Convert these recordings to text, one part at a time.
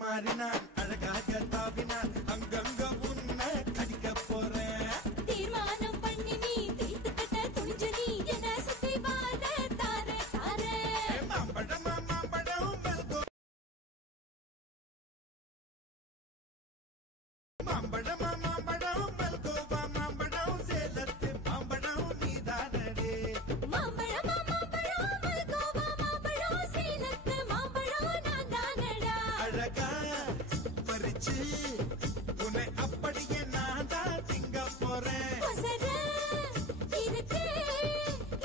மாறினான் அழகாக தாவினான் அங்கங்க உன்னை கடிக்க போறேன். தீர்மானம் பண்ணி நீ தீர்த்து கட்ட துணிஞ்சு நீ என்ன சுத்தி வாழ தார தார. மாம்பழம் மாம்பழம் மல்கோ மாம்பழம் மாம்பழம் மல்கோவா மாம்பழம் சேலத்து மாம்பழம் நீதானடே. மாம்பழம் மாம்பழம் மல்கோவா மாம்பழம் சேலத்து மாம்பழம் நான் தானடா. அழகா பறிச்சு உன்னை அப்படியே நான் தான் திங்க போறேன். இருக்கு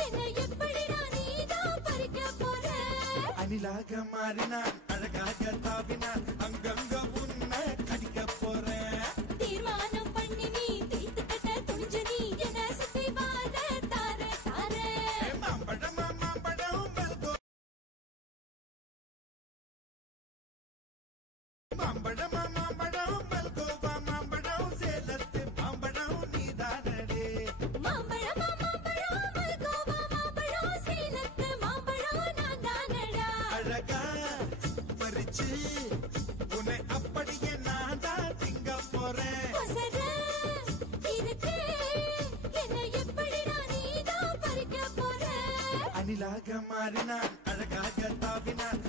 என்ன எப்படிடா நீதான் பறிக்க போற. அணிலாக மாறினான் அழகாக தாவினான் அங்கங்க உன்னை கடிக்க போறேன். தீர்மானம் பண்ணி நீ தீர்த்து கட்ட துணிஞ்சு நீ என்ன சுத்தி வாழ தார தார. மாம்பழம் மாம்பழம் மல்கோ மாம்பழம் மாம்பழம் மல்கோவா மாம்பழம் சேலத்து மாம்பழம் நீதானடே. மாம்பழம் மாம்பழம் மல்கோவா மாம்பழம் சேலத்து மாம்பழம் நான் தானடா. அழகா பறிச்சு உன்னை அப்படியே நான் தான் திங்க போறேன். இருக்கு என்ன எப்படிடா நீதான் பறிக்க போற. அணிலாக மாறினான் அழகாக தாவினான்